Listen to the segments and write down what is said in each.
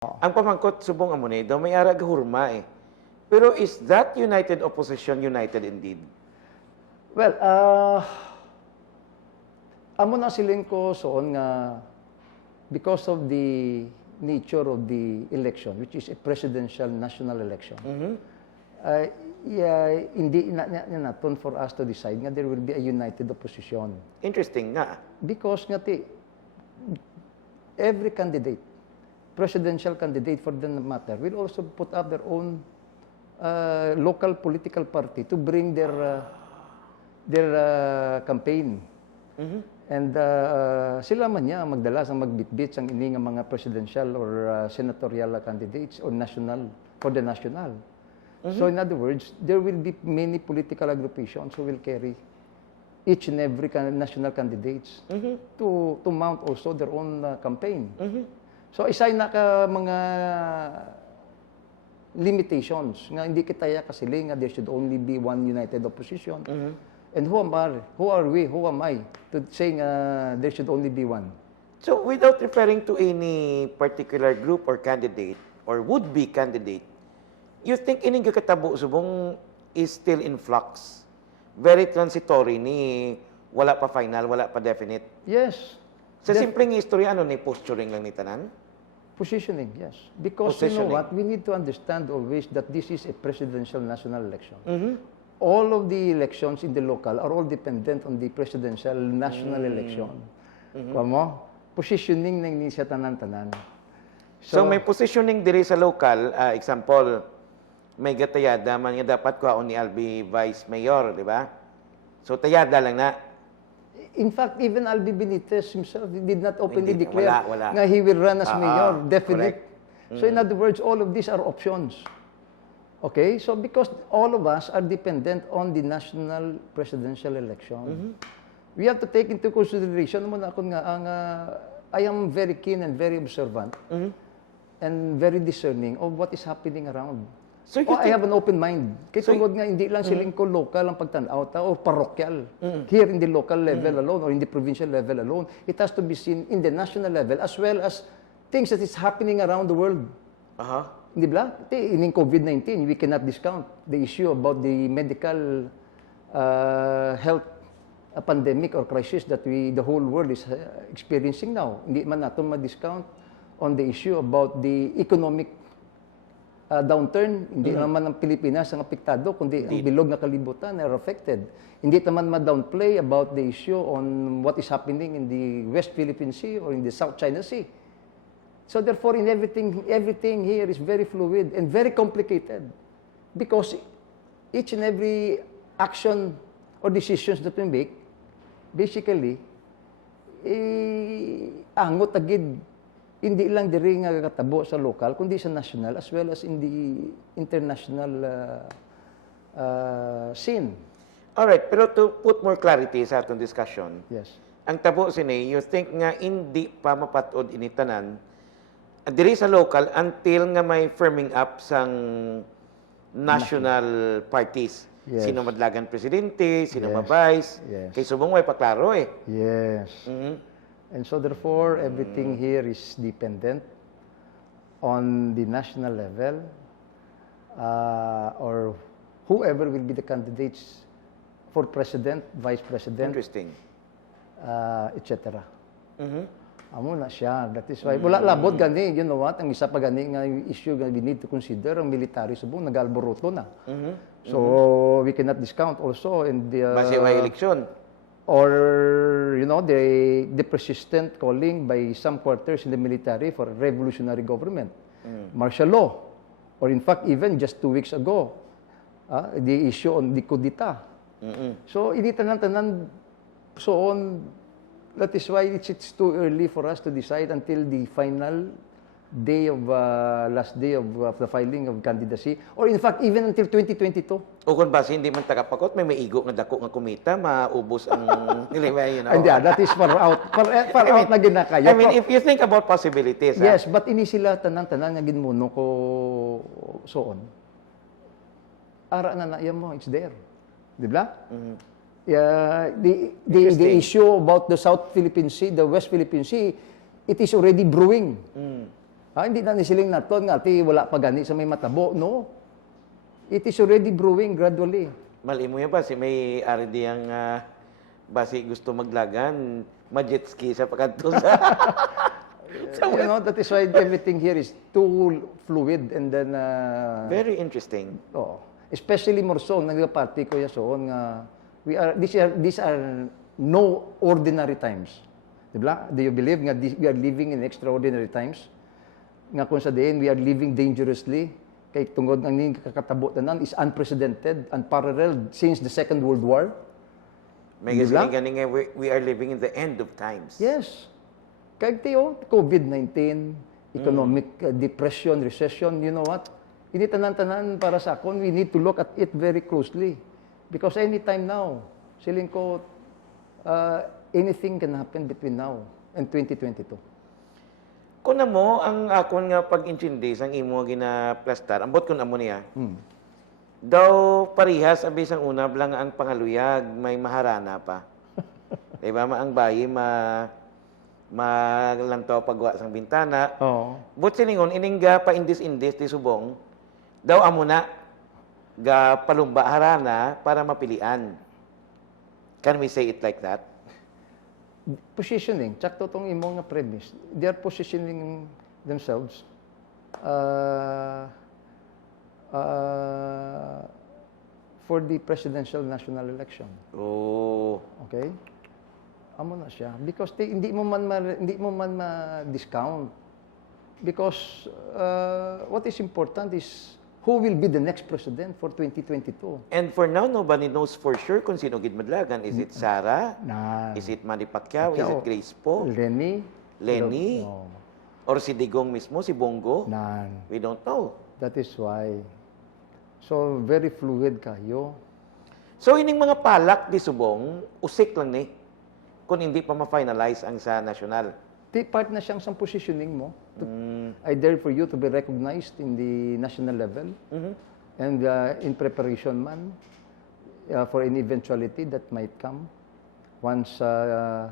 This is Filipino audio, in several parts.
Ang pamangkot subong amo ni daw may ara gahurma eh. Pero is that united opposition united indeed? Well, amo na siling ko soon nga because of the nature of the election, which is a presidential national election. Hindi naton for us to decide nga there will be a united opposition. Interesting nga. Because nga every candidate, presidential candidate for the matter, will also put up their own local political party to bring their campaign. And sila man niya magdala sa magbitbit sang ini nga mga presidential or senatorial candidates or national for the national. So in other words, there will be many political agrupations who will carry each and every national candidates to mount also their own campaign. So isay na ka mga limitations nga hindi kitaya kasiling nga there should only be one united opposition. And who am I to say there should only be one? So without referring to any particular group or candidate or would-be candidate, you think ining kakatabo subong is still in flux? Very transitory ni wala pa final, wala pa definite? Yes. Sa simpleng history, ano ni posturing lang ni tanan? Positioning, yes. Because you know what, we need to understand always that this is a presidential national election. All of the elections in the local are all dependent on the presidential national election. Kamo? Positioning ng siya tanan-tanan. So may positioning diri sa local, example, may gatayada man nga dapat kuhaon ni Albi Vice Mayor, di ba? So tayada lang na. In fact, even Albi Benitez himself did not openly Hindi, declare wala. nga he will run as mayor, definite. Correct. So in other words, all of these are options. Okay? So because all of us are dependent on the national presidential election, we have to take into consideration mo na ako nga ang I am very keen and very observant and very discerning of what is happening around. So I have an open mind. Kaya tungod nga, hindi lang siling ko local ang pagtanaw o parokyal. Here in the local level alone or in the provincial level alone, it has to be seen in the national level as well as things that is happening around the world. Hindi ba? In COVID-19, we cannot discount the issue about the medical health pandemic or crisis that the whole world is experiencing now. Hindi man natin ma-discount on the issue about the economic downturn. Hindi naman ang Pilipinas ang apektado, kundi ang bilog na kalibutan are affected. Hindi naman ma-downplay about the issue on what is happening in the West Philippine Sea or in the South China Sea. So therefore, in everything here is very fluid and very complicated because each and every action or decisions that we make, basically, angot agid hindi lang diri nga katabo sa local, kundi sa national as well as in the international scene. Alright, pero to put more clarity sa atong discussion, yes. Ang tabo sini, you think nga hindi pa mapatod initanan diri sa local until nga may firming up sang national parties. Yes. Sino madlagan presidente, sino Yes. ma-vice. Yes. Kay subong way paklaro eh. Yes. And so therefore, everything here is dependent on the national level or whoever will be the candidates for president, vice president, Interesting. etc. Amo na siya. That is why, wala labot gani, you know what, ang isa pa gani nga issue nga we need to consider, ang military subong, nag-alboroto na. So, we cannot discount also in the... Base may eleksyon. Or, you know, the persistent calling by some quarters in the military for a revolutionary government. Martial law. Or in fact, even just 2 weeks ago, the issue on the kudita. So, ini tanan-tanan, so on, that is why it's too early for us to decide until the final day of, last day of the filing of candidacy, or in fact, even until 2022. O kung base hindi man tagapakot, may maigo nga dako nga kumita, maubos ang nilibay, you know? And yeah, that is far out. Far out na ginakayo. I mean, if you think about possibilities, yes, but ini sila tanan-tanan nga ginmuno ko soon. Ara na yan mo, it's there. Di ba? The issue about the South Philippine Sea, the West Philippine Sea, it is already brewing. Hindi na nisiling naton nga, wala pa gani sa may matabo. No. It is already brewing gradually. Mali mo yan ba? Si may RD ang basi gusto maglagan, ma-jet ski sa pagkanto sa... That is why everything here is too fluid and then... Very interesting. Especially more so, nagpati ko yason nga, these are no ordinary times. Diba? Do you believe nga we are living in extraordinary times? Nga kung sa diin, we are living dangerously. Kay tungod ang ning kakatabo tanan is unprecedented, unparalleled since the Second World War. May galing ganing we are living in the end of times. Yes. Kaya tiyo, COVID-19, economic depression, recession, you know what? Ini tanan-tanan para sa akon, we need to look at it very closely. Because anytime now, siling ko, anything can happen between now and 2022. Kuna mo, ang akon nga pag-intindi sang imo ginaplastar, ambot kun amo niya, daw parihas, abis ang una, lang ang pangaluyag, may maharana pa. Diba, ang bayi, maglantaw pagwa sang bintana. But siningon, iningga pa indis-indis ti subong, daw amo na, ga palumba harana para mapilian. Can we say it like that? Positioning, tsak totong imo nga premise, they are positioning themselves for the presidential national election. Okay? Amo na siya because hindi mo man ma-discount because what is important is who will be the next president for 2022. And for now, nobody knows for sure kung sino gid madlagan. Is it Sara? Is it Manny Pacquiao? Is it Grace Poe? Lenny? Or si Digong mismo, si Bongo? We don't know. That is why. So, very fluid kayo. So, ining mga palak di subong, usik lang ni kung hindi pa ma-finalize ang sa national. Part na siyang sa positioning mo. Either for you to be recognized in the national level and in preparation man for any eventuality that might come once the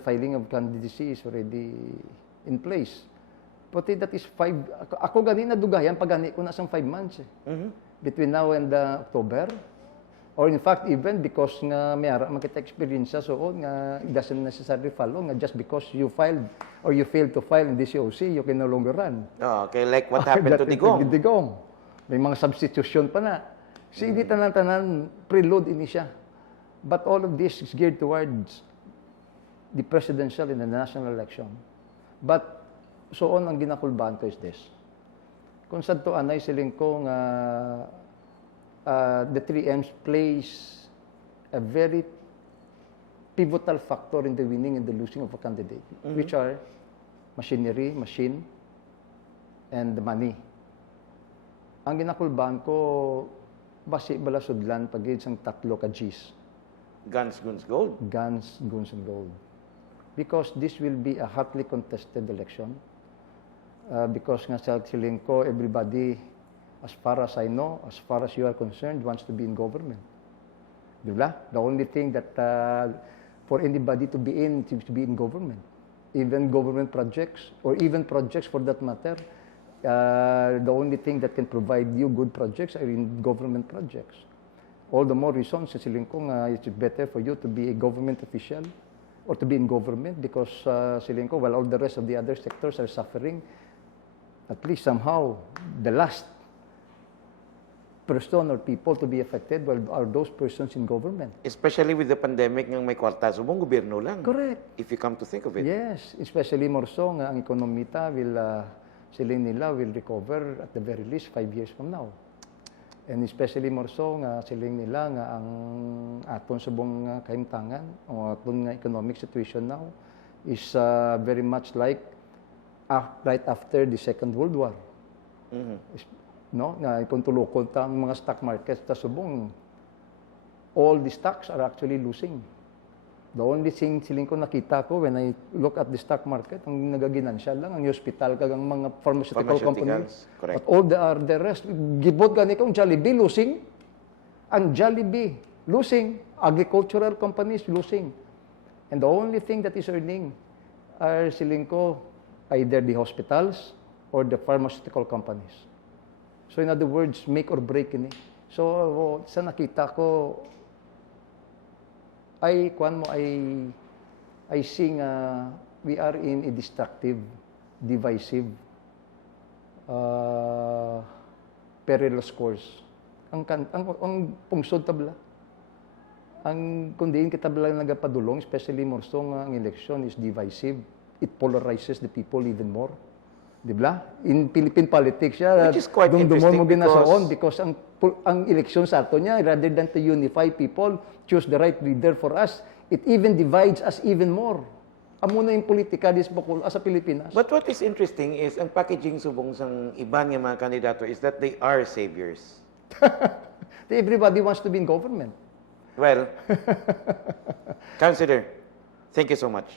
filing of candidacy is already in place. But that is ako ganin na dugayan pag gani ko na sang 5 months between now and October. Or in fact, even because nga mayara makita experience so nga it doesn't necessarily follow nga just because you filed or you failed to file in the COC, you can no longer run. Okay, like what happened to Digong? Digong. May mga substitution pa na. Hindi tanan-tanan preload ini siya. But all of this is geared towards the presidential and the national election. But so on ang ginakulbahan ko is this. Kung sadto anay siling ko nga the 3Ms plays a very pivotal factor in the winning and the losing of a candidate, which are machinery, machine, and the money. Ang ginakulbahan ko, basi bala sudlan pagid sang tatlo ka Gs. Guns, guns, gold. Guns, guns, and gold. Because this will be a hotly contested election. Because nga sa siling ko, everybody, as far as I know, as far as you are concerned, wants to be in government. Diba? The only thing that for anybody to be in is to be in government. Even government projects, or even projects for that matter, the only thing that can provide you good projects are in government projects. All the more reason, sa siling ko nga, it's better for you to be a government official or to be in government because siling ko, while all the rest of the other sectors are suffering, at least somehow, the last person or people to be affected are those persons in government. Especially with the pandemic ng may kwarta, subong gobyerno lang. Correct. If you come to think of it. Yes, especially more so nga ang ekonomita siling nila will recover at the very least 5 years from now. And especially more so nga siling nila nga ang aton subong kahimtangan o aton nga economic situation now is very much like right after the Second World War. No, na kung tulokon ta ang mga stock markets ta subong, all the stocks are actually losing. The only thing siling ko nakita ko when I look at the stock market, ang nagaginansya lang ang hospital kag ang mga pharmaceutical companies. Correct. But all the rest, gibot gani kong Jollibee losing, ang Jollibee losing, agricultural companies losing. And the only thing that is earning are silingko, either the hospitals or the pharmaceutical companies. So in other words, make or break ini. So sa nakita ko, I think we are in a destructive, divisive, perilous course. Ang pungsod tabla. Ang kundiin kitabla nagapadulong, especially more so nga ang election is divisive. It polarizes the people even more. Di ba? In Philippine politics siya, Which is quite interesting mo ginasaon because ang election sa ato niya, rather than to unify people, choose the right leader for us, it even divides us even more. Amo na yung politika dis bukol sa Pilipinas. But what is interesting is, ang packaging subong sang iban nga mga kandidato is that they are saviors. Everybody wants to be in government. Well, Councilor, thank you so much.